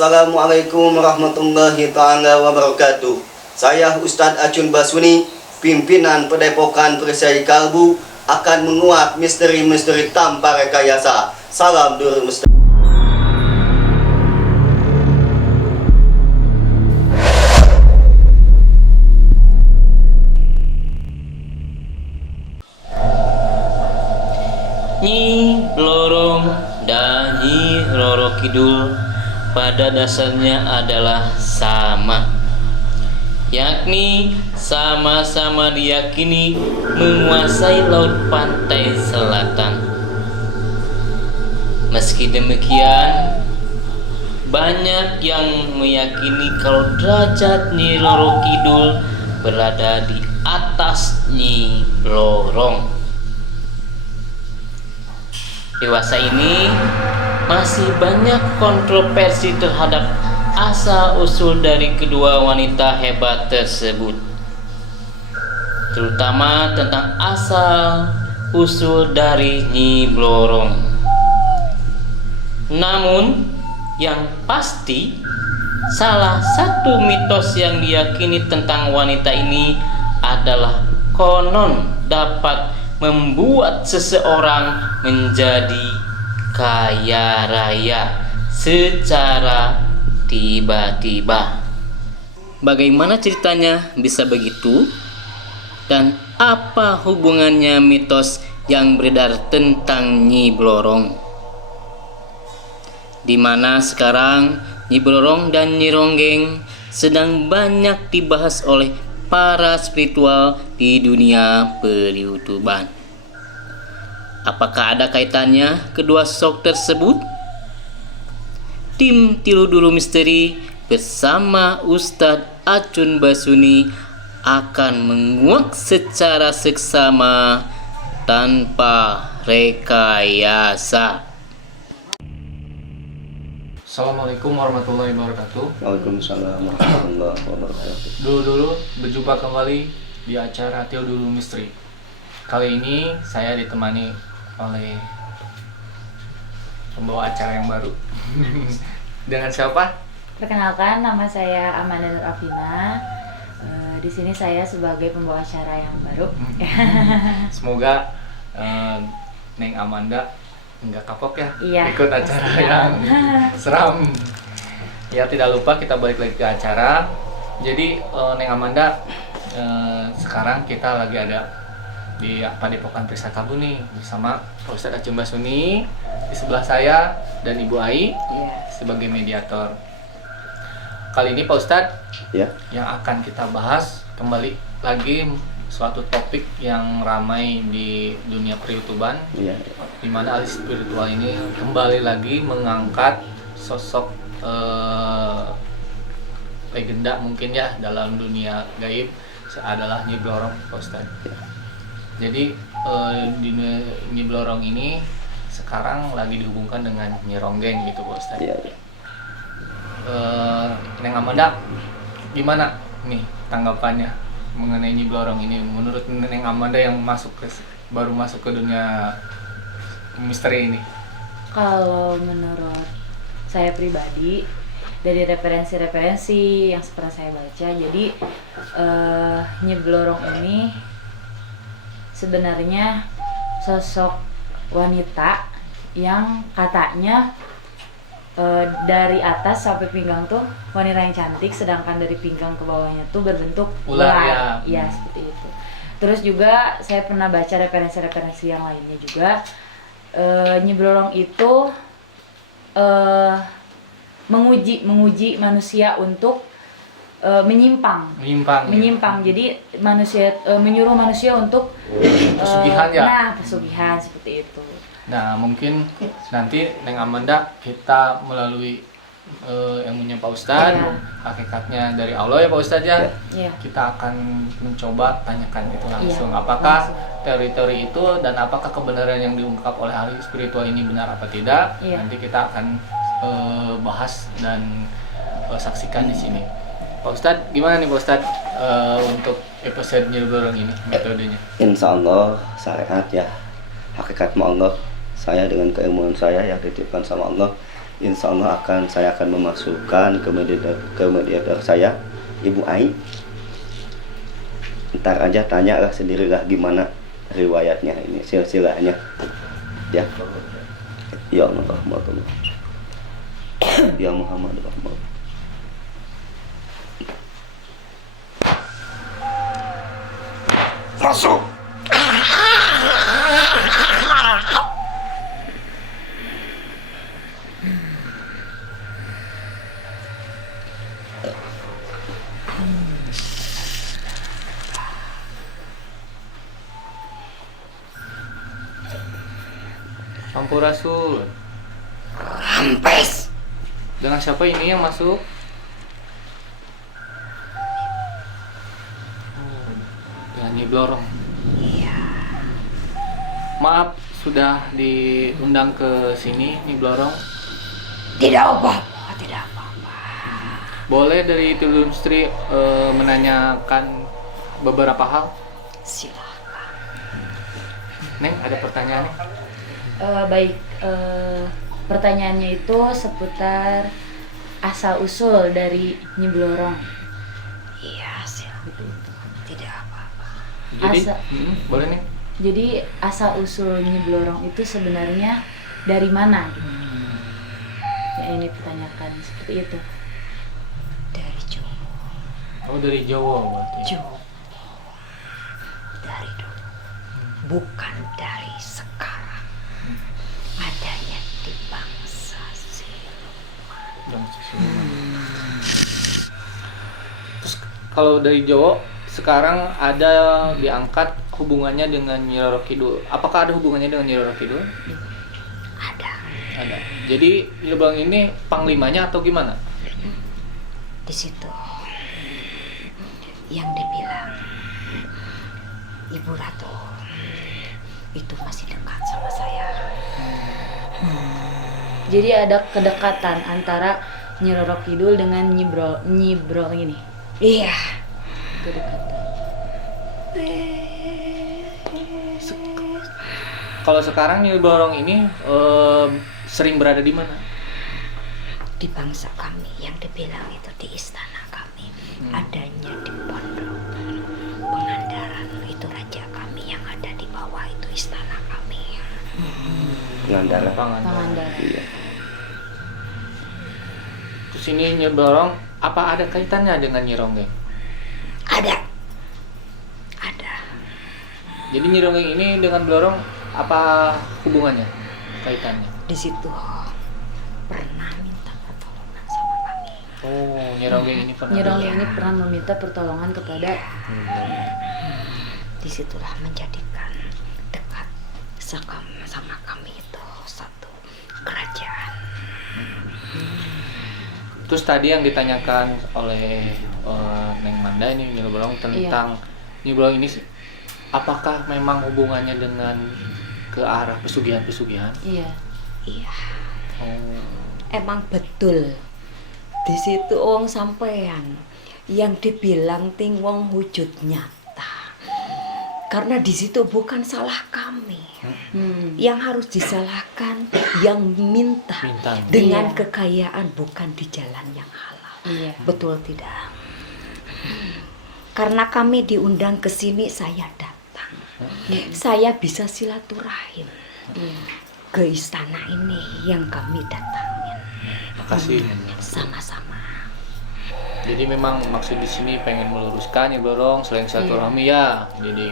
Assalamualaikum warahmatullahi ta'ala wabarakatuh. Saya Ustadz Acun Basuni, pimpinan Padepokan Perisai Kalbu, akan menguak misteri-misteri tanpa rekayasa. Salam Nur Mustaqim. Nyi Blorong dan Nyi Roro Kidul pada dasarnya adalah sama, yakni sama-sama diyakini menguasai laut pantai selatan. Meski demikian, banyak yang meyakini kalau derajat Nyi Roro Kidul berada di atas Nyi Blorong. Dewasa ini masih banyak kontroversi terhadap asal-usul dari kedua wanita hebat tersebut, terutama tentang asal-usul dari Nyi Blorong. Namun, yang pasti, salah satu mitos yang diyakini tentang wanita ini adalah konon dapat membuat seseorang menjadi kaya raya secara tiba-tiba. Bagaimana ceritanya bisa begitu? Dan apa hubungannya mitos yang beredar tentang Nyi Blorong? Di mana sekarang Nyi Blorong dan Nyi Ronggeng sedang banyak dibahas oleh para spiritual di dunia per-YouTuban. Apakah ada kaitannya kedua sosok tersebut? Tim Tilu Dulu Misteri bersama Ustadz Acun Basuni akan menguak secara seksama tanpa rekayasa. Assalamualaikum warahmatullahi wabarakatuh. Waalaikumsalam warahmatullahi wabarakatuh. Dulu berjumpa kembali di acara Tilu Dulu Misteri. Kali ini saya ditemani oleh pembawa acara yang baru. Dengan siapa? Perkenalkan, nama saya Amanda Nur Afina. Di sini saya sebagai pembawa acara yang baru. Semoga Neng Amanda nggak kapok ya, Iya, ikut acara pastinya. yang seram. Ya, tidak lupa kita balik lagi ke acara. Jadi Neng Amanda, sekarang kita lagi ada di Padepokan Perisai Kalbu nih bersama Pak Ustadz Acun Basuni di sebelah saya dan Ibu Ai sebagai mediator. Kali ini Pak Ustadz yang akan kita bahas kembali lagi suatu topik yang ramai di dunia per-YouTuban, di mana ahli spiritual ini kembali lagi mengangkat sosok legenda mungkin ya dalam dunia gaib adalah Nyi Blorong, Pak Ustadz. Jadi di Nyi Blorong ini sekarang lagi dihubungkan dengan Nyi Ronggeng gitu, Pak Ustadz. Neng Amanda, gimana nih tanggapannya mengenai Nyi Blorong ini? Menurut Neng Amanda yang baru masuk ke dunia misteri ini. Kalau menurut saya pribadi, dari referensi-referensi yang pernah saya baca, jadi Nyi Blorong ini sebenarnya sosok wanita yang katanya dari atas sampai pinggang tuh wanita yang cantik, sedangkan dari pinggang ke bawahnya tuh berbentuk ular. Ya, seperti itu. Terus juga saya pernah baca referensi-referensi yang lainnya juga, Nyi Blorong itu menguji manusia untuk menyimpang. Jadi manusia menyuruh manusia untuk pesugihan ya. Nah, pesugihan seperti itu. Nah, mungkin nanti Neng Amanda kita melalui ilmunya Pak Ustadz, hakikatnya dari Allah ya Pak Ustadz ya. Kita akan mencoba tanyakan itu langsung. Apakah teori-teori itu dan apakah kebenaran yang diungkap oleh ahli spiritual ini benar apa tidak? Nanti kita akan bahas dan saksikan di sini. Pak Ustadz, gimana nih Pak Ustadz untuk episode Nyi Blorong ini metodenya? Insya Allah syariat ya, hakikat Allah. Saya dengan keilmuan saya yang dititipkan sama Allah Insya Allah saya akan memasukkan ke mediator saya, Ibu Ai. Ntar aja tanyalah sendirilah gimana riwayatnya ini, silsilahnya. Ya. Ya Muhammad. Ya Muhammad. Masuk. Sampurasul. Rampes. Dengan siapa ini yang masuk? Dengan Nyi Blorong. Iya. Maaf sudah diundang ke sini Nyi Blorong. Tidak apa-apa, tidak apa-apa. Boleh dari Tulum Sri menanyakan beberapa hal? Silakan. Neng, ada pertanyaan nih? Baik, pertanyaannya itu seputar asal usul dari Nyi Blorong. Iya, silakan. Tidak apa-apa. Jadi, Asa- boleh nih. Jadi asal usul Nyi Blorong itu sebenarnya dari mana? Yang ini ditanyakan seperti itu. Dari Jawa. Oh, dari Jawa berarti. Jawa. Dari dulu. Bukan dari sekarang. Adanya di bangsa siluman. Bangsa Siluman. Terus kalau dari Jawa sekarang ada diangkat hubungannya dengan Nyi Roro Kidul. Apakah ada hubungannya dengan Nyi Roro Kidul? Ada. Ada. Jadi Nyi Blorong ini panglimanya atau gimana? Di situ yang dibilang Ibu Ratu itu masih dekat sama saya. Jadi ada kedekatan antara Nyi Roro Kidul dengan Nyi Blorong ini. Iya. Kedekatan. Kalau sekarang Nyi Blorong ini sering berada di mana? Di bangsa kami yang dibilang itu di istana kami. Adanya di pondok Pengandaran, itu raja kami yang ada di bawah itu istana kami. Pangandaran. Pangandaran. Iya. Terus ini Nyi Blorong apa ada kaitannya dengan Nyi Ronggeng? Ada. Ada. Jadi Nyi Ronggeng ini dengan Blorong apa hubungannya? Kaitannya? Di situ pernah minta pertolongan sama kami. Oh, Nyi Ronggeng ini pernah. Nyi Ronggeng ini pernah meminta pertolongan kepada Disitulah menjadikan dekat sama kami itu satu kerajaan. Terus tadi yang ditanyakan oleh Neng Manda ini Nyi Blorong tentang Nyi Blorong ini apakah memang hubungannya dengan ke arah pesugihan-pesugihan? iya. Iya. Oh. Emang betul. Di situ wong sampean yang dibilang ting wong wujud nyata. Karena di situ bukan salah kami. Yang harus disalahkan yang minta Minta. dengan Iya. kekayaan bukan di jalan yang halal. Iya. Betul tidak? Karena kami diundang ke sini saya datang. Saya bisa silaturahim ke istana ini yang kami datangin. Makasih. Sama-sama. Jadi memang maksud di sini pengen meluruskan Nyi Blorong selain silaturahmi ya. Jadi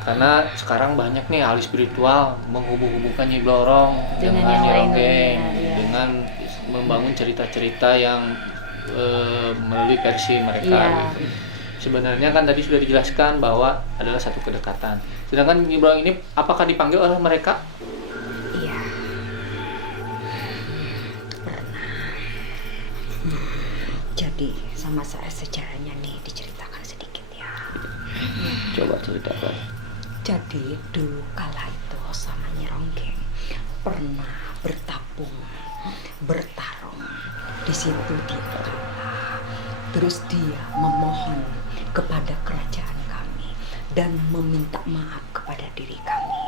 karena sekarang banyak nih ahli spiritual menghubung-hubungkan Nyi Blorong Dengan dengan yang Nyi lain Ronggeng lainnya, iya. dengan membangun cerita-cerita yang melalui versi mereka Iya. gitu. Sebenarnya kan tadi sudah dijelaskan bahwa adalah satu kedekatan. Sedangkan Nyi Blorong ini apakah dipanggil oleh mereka? Iya. Pernah. Jadi sama saya sejarahnya nih diceritakan sedikit ya. Coba ceritakan. Jadi dulu kala itu sama Nyi Ronggeng pernah bertarung. Di situ dia kalah. Terus dia memohon kepada kerajaan kami dan meminta maaf kepada diri kami.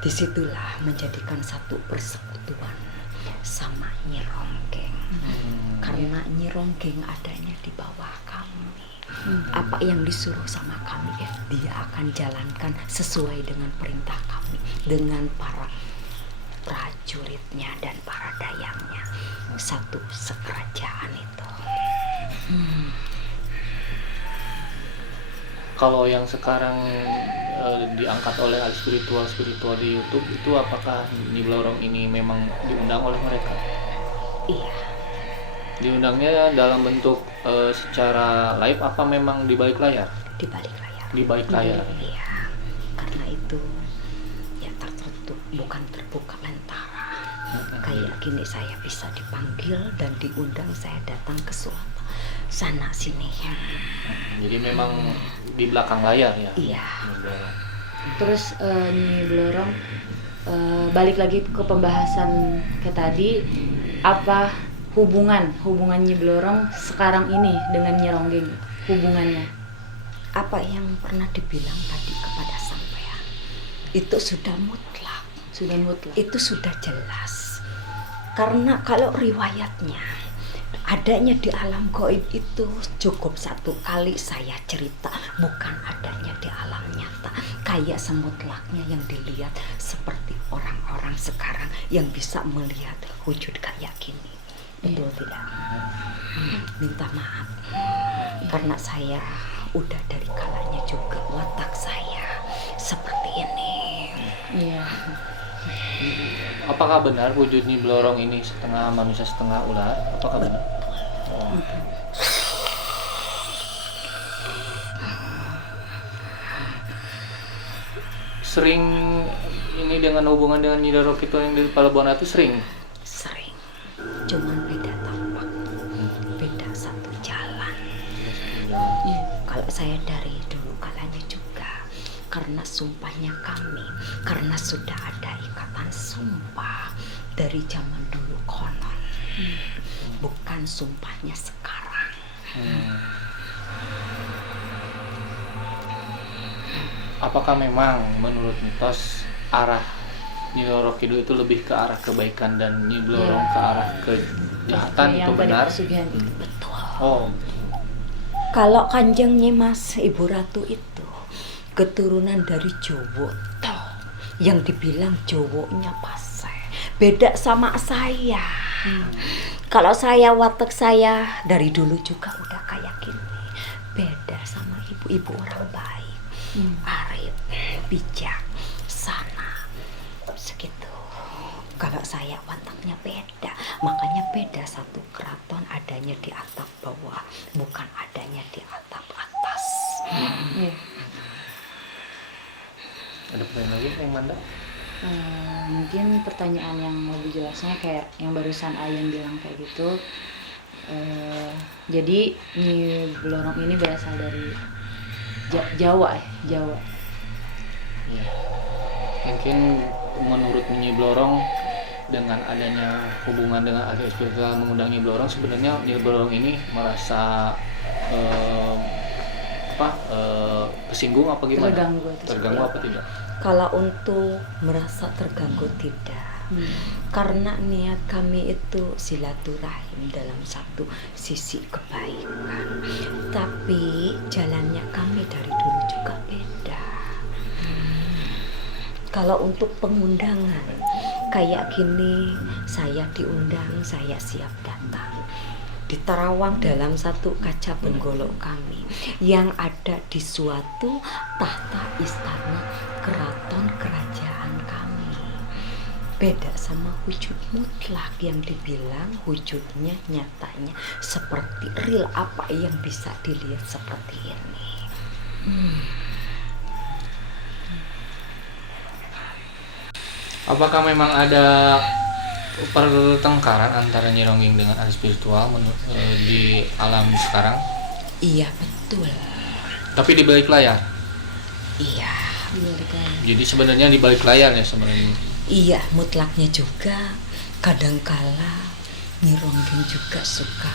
Disitulah menjadikan satu persekutuan sama Nyi Ronggeng. Karena Nyi Ronggeng adanya di bawah kami. Apa yang disuruh sama kami, dia akan jalankan sesuai dengan perintah kami, dengan para prajuritnya dan para dayangnya, satu sekerajaan itu. Kalau yang sekarang diangkat oleh spiritual di YouTube itu, apakah Nyi Blorong ini memang diundang oleh mereka? Iya, Diundangnya dalam bentuk secara live apa memang di balik layar? di balik layar. Di balik layar. Iya, karena itu ya tertutup, bukan terbuka lentara. Kayak gini saya bisa dipanggil dan diundang, saya datang ke suatu sana sini. Jadi memang di belakang layar ya? Iya. Nyi Blorong. Terus Nyi Blorong balik lagi ke pembahasan kayak tadi, apa hubungan Nyi Blorong sekarang ini dengan Nyi Ronggeng, hubungannya? Apa yang pernah dibilang tadi kepada sampean itu sudah mutlak. Sudah mutlak. Itu sudah jelas. Karena kalau riwayatnya adanya di alam gaib itu cukup satu kali saya cerita, bukan adanya di alam nyata. Kayak semutlaknya yang dilihat seperti orang-orang sekarang yang bisa melihat wujud kayak gini. Betul tidak? Minta maaf karena saya udah dari kalanya juga watak saya seperti ini. Iya. Apakah benar wujud Nyi Blorong ini setengah manusia setengah ular? Apakah benar? Oh. Sering ini dengan hubungan dengan Nyi Roro Kidul yang di Palebona itu sering? Sering, cuman beda tampak, beda satu jalan. Kalau saya dari dulu kalanya juga, karena sumpahnya kami, karena sudah ada ikatan sumpah dari zaman dulu konon, bukan sumpahnya sekarang. Apakah memang menurut mitos arah Nyi Roro Kidul itu lebih ke arah kebaikan dan Nyi Blorong ke arah kejahatan, itu Yang tadi benar? pesugihan itu. Betul. Oh, Kalau Kanjeng Nyimas Ibu Ratu itu keturunan dari Jowo toh, yang dibilang Jowonya Pase, beda sama saya. Kalau saya watak saya dari dulu juga udah kayak gini, beda sama ibu-ibu orang baik, arif, bijak, sana, segitu. Kalau saya wataknya beda, makanya beda satu keraton adanya di atap bawah, bukan adanya di atap atas. Iya. ada pertanyaan lagi yang Manda? Mungkin pertanyaan yang lebih jelasnya kayak yang barusan Ayan bilang kayak gitu. Jadi Nyi Blorong ini berasal dari Jawa ya, Jawa. Ya. Mungkin menurut Nyi Blorong, dengan adanya hubungan dengan ahli spiritual mengundang Nyi Blorong, sebenarnya Nyi Blorong ini merasa tersinggung apa gimana? Terganggu apa tidak? Kalau untuk merasa terganggu tidak, karena niat kami itu silaturahim dalam satu sisi kebaikan, tapi jalannya kami dari dulu juga beda. Kalau untuk pengundangan kayak gini, saya diundang, saya siap datang. Di Tarawang dalam satu kaca benggolok kami yang ada di suatu tahta istana keraton kerajaan kami. Beda sama wujud mutlak yang dibilang wujudnya nyatanya seperti real, apa yang bisa dilihat seperti ini. Apakah memang ada pertengkaran antara Nyi Ronggeng dengan ahli spiritual di alam sekarang? Iya betul. Tapi di balik layar. Iya. Jadi sebenarnya di balik layar ya sebenarnya. Iya, mutlaknya juga. Kadangkala Nyi Ronggeng juga suka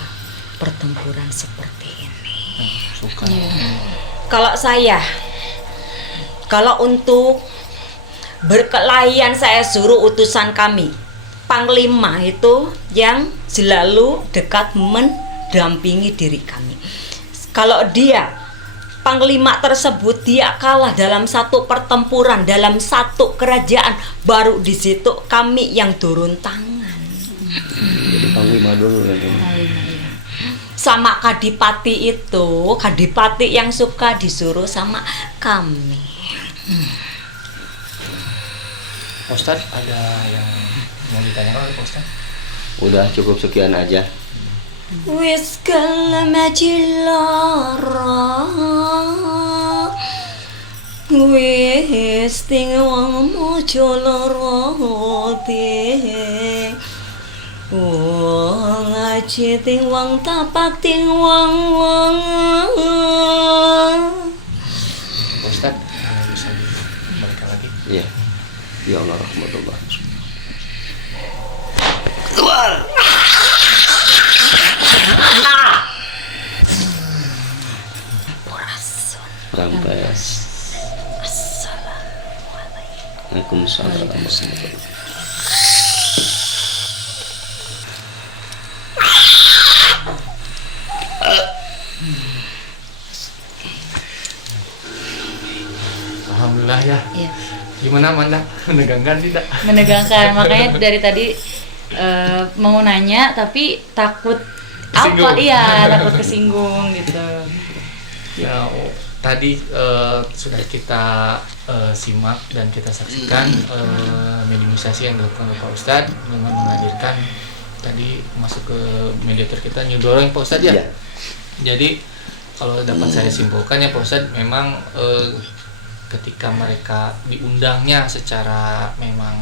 pertempuran seperti ini. Suka. Kalau untuk berkelahian saya suruh utusan kami panglima itu yang selalu dekat mendampingi diri kami. Kalau dia panglima tersebut dia kalah dalam satu pertempuran, dalam satu kerajaan, baru di situ kami yang turun tangan. Jadi panglima dulu ya. Sama kadipati itu, kadipati yang suka disuruh sama kami. Ustadz, ada yang mau ditanyakan oleh Pak Ustadz? Udah cukup sekian aja. Wis kalamajilara, wis ting wong mojo lorote, wong ngaji ting wong tapak ting wong. Pak Ustadz, bisa dibalikan lagi? Iya. Ya Allah rahmatullah. Rampes. Waalaikumsalam. Alhamdulillah ya. Iya. Gimana Manda? Menegangkan tidak? Menegangkan, makanya dari tadi mau nanya tapi takut Kesinggung. apa? Iya, takut kesinggung gitu. Ya, tadi sudah kita simak dan kita saksikan mediumisasi yang dilakukan oleh Pak Ustadz dengan menghadirkan tadi masuk ke mediator kita Nyi Blorong Pak Ustadz ya. Iya. Jadi kalau dapat saya simpulkan ya Pak Ustadz, memang ketika mereka diundangnya secara memang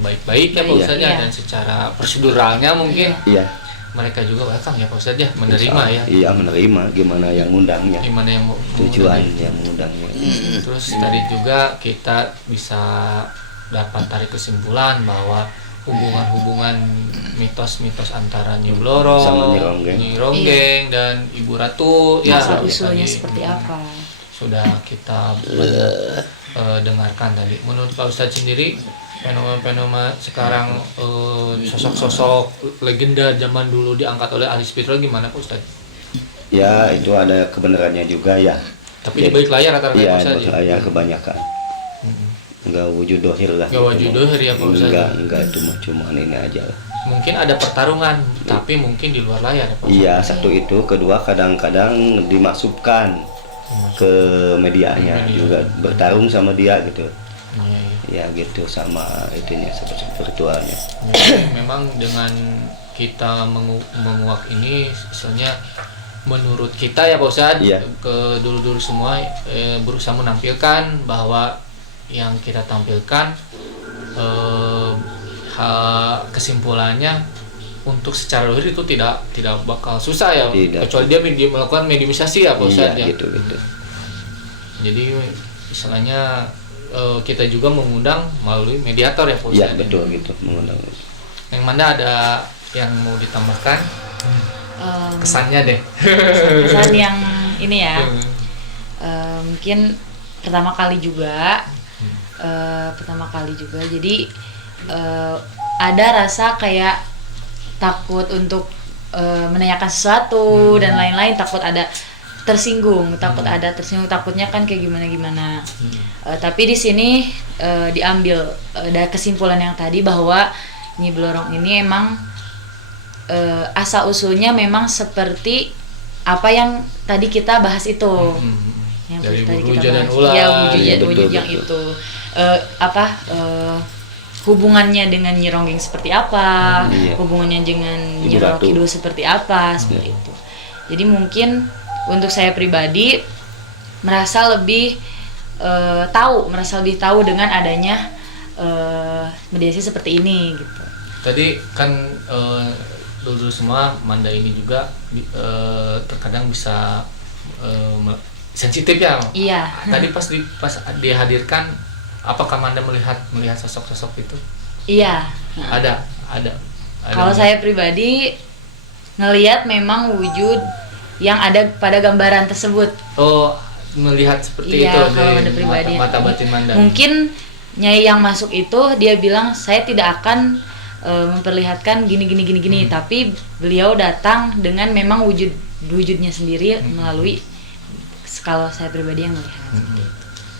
baik-baik ya Pak Iya. Ustadz ya, Iya. dan secara proseduralnya mungkin Iya. mereka juga welcome ya Pak Ustadz ya, menerima ya. Iya, menerima gimana yang ngundangnya. Gimana yang mau Tujuan yang mengundangnya. Terus tadi juga kita bisa dapat tarik kesimpulan bahwa hubungan-hubungan mitos-mitos antara Nyi Blorong, Sama Nyi Ronggeng. Nyi Ronggeng, dan Ibu Ratu ya Asal tadi usulnya seperti apa? sudah kita dengarkan tadi. Menurut Pak Ustadz sendiri, fenomena sekarang sosok-sosok legenda zaman dulu diangkat oleh ahli spiritual gimana Pak Ustadz? Ya, itu ada kebenarannya juga ya. Tapi di balik layar rata-rata Iya, Pak Ustadz ya? ya kebanyakan. Enggak wujud dohir lah. Nggak wujud dohir ya, Pak Ustadz? Enggak cuma ini aja lah. Mungkin ada pertarungan, tapi mungkin di luar layar ya Pak Ustadz? Iya, satu itu, kedua kadang-kadang dimasukkan ke medianya Media. juga bertarung sama dia gitu. Iya, iya. Ya gitu sama itunya seperti virtualnya. Jadi, memang dengan kita menguak ini, misalnya menurut kita ya Pak Ustadz, Iya. ke dulu-dulu semua berusaha menampilkan bahwa yang kita tampilkan kesimpulannya untuk secara luhur itu tidak bakal susah ya, Tidak. kecuali dia melakukan mediumisasi ya Pak Ustadz Iya, ya. gitu. Jadi istilahnya kita juga mengundang melalui mediator ya Pak Iya, Ustadz. betul gitu mengundang. Yang mana ada yang mau ditambahkan kesannya deh? Kesan yang ini ya, mungkin pertama kali juga, jadi ada rasa kayak takut untuk menanyakan sesuatu dan lain-lain, takut ada tersinggung, takutnya kan kayak gimana. Tapi di sini diambil dari kesimpulan yang tadi bahwa Nyi Blorong ini emang asal usulnya memang seperti apa yang tadi kita bahas itu. Yang Dari tadi wujud kita dan bahas. ular. Ya, Iya, wujud betul, yang betul. itu hubungannya dengan Nyi Ronggeng seperti apa, Iya. hubungannya dengan Ibu Nyi Roro Ratu. Kidul seperti apa, seperti itu. Jadi mungkin untuk saya pribadi merasa lebih tahu dengan adanya mediasi seperti ini gitu. Tadi kan dulu semua Manda ini juga terkadang bisa sensitif ya. Iya. Tadi pas dihadirkan, apakah Manda melihat sosok-sosok itu? Iya. Ada. Kalau saya pribadi ngelihat memang wujud yang ada pada gambaran tersebut. Oh, melihat seperti Iya, itu kalau dari Manda pribadi. mata batin Manda. Mungkin Nyai yang masuk itu dia bilang saya tidak akan memperlihatkan gini, tapi beliau datang dengan memang wujudnya sendiri melalui kalau saya pribadi yang melihat.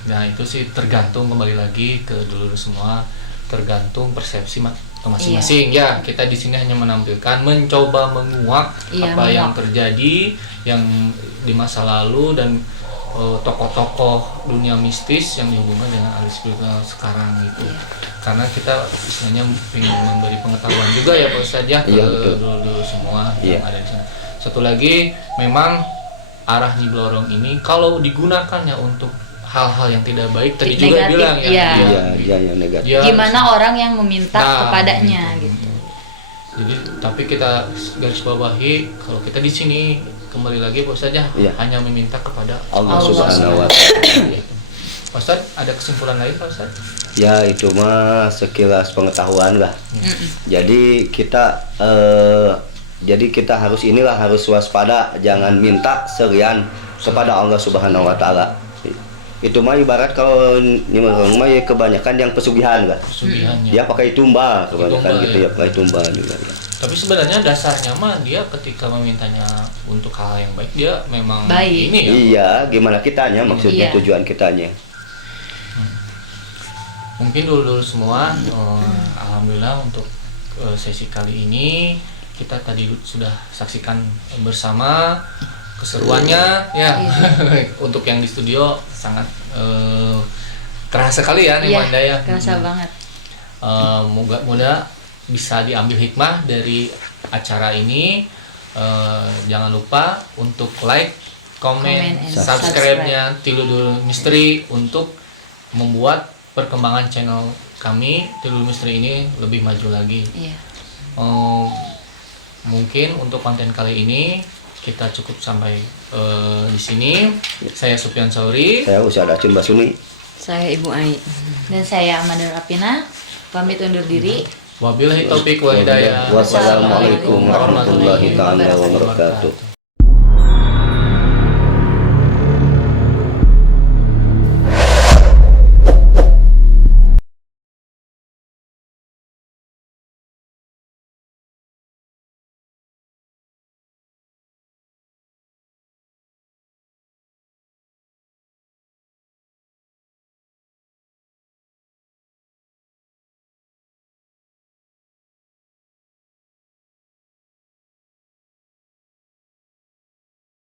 Nah itu sih tergantung, kembali lagi ke dulu semua, tergantung persepsi masing-masing. Ya kita di sini hanya menampilkan, mencoba menguak apa yang terjadi yang di masa lalu dan tokoh-tokoh dunia mistis yang dihubungkan dengan ahli spiritual sekarang itu. Karena kita istilahnya ingin memberi pengetahuan juga ya Pak Ustadz ya ke dulu semua yang ada di sana. Satu lagi, memang arah Nyi Blorong ini kalau digunakannya untuk hal-hal yang tidak baik, tadi juga Negatif, bilang ya, yang negatif. dia gimana orang yang meminta kepadanya gitu. Jadi tapi kita garis bawahi, kalau kita di sini kembali lagi Pak Ustadz ya, hanya meminta kepada Allah Subhanahu wa Ta'ala. Pak Ustadz, ada kesimpulan lain Pak Ustadz? Ya itu mah sekilas pengetahuan lah. Jadi kita harus waspada, jangan minta serian kepada Allah Subhanahu wa Ta'ala. Itu mah ibarat kalau Nyi mah ya kebanyakan yang pesugihan lah. Pesugihannya. Dia pakai tumba kebanyakan Tumba, gitu ya, pakai tumba juga ya. Tapi sebenarnya dasarnya mah dia ketika memintanya untuk hal yang baik, dia memang Baik. ini ya. Iya, gimana kitanya maksudnya, Iya. tujuan kitanya. Mungkin dulu semua, alhamdulillah untuk sesi kali ini kita tadi sudah saksikan bersama keseruannya ya. Untuk yang di studio sangat terasa sekali ya nih Wanda ya. Kerasa banget. Moga-moga bisa diambil hikmah dari acara ini. Jangan lupa untuk like, komen, and subscribe-nya Tiludul Misteri untuk membuat perkembangan channel kami Tiludul Misteri ini lebih maju lagi. Iya. Mungkin untuk konten kali ini kita cukup sampai di sini. Saya Sufyan Sauri. Saya Ustadz Acun Basuni. Saya Ibu Ai. Dan saya Amanda Rapina pamit undur diri. Wabillahi taufik wal hidayah. Wassalamualaikum warahmatullahi wabarakatuh.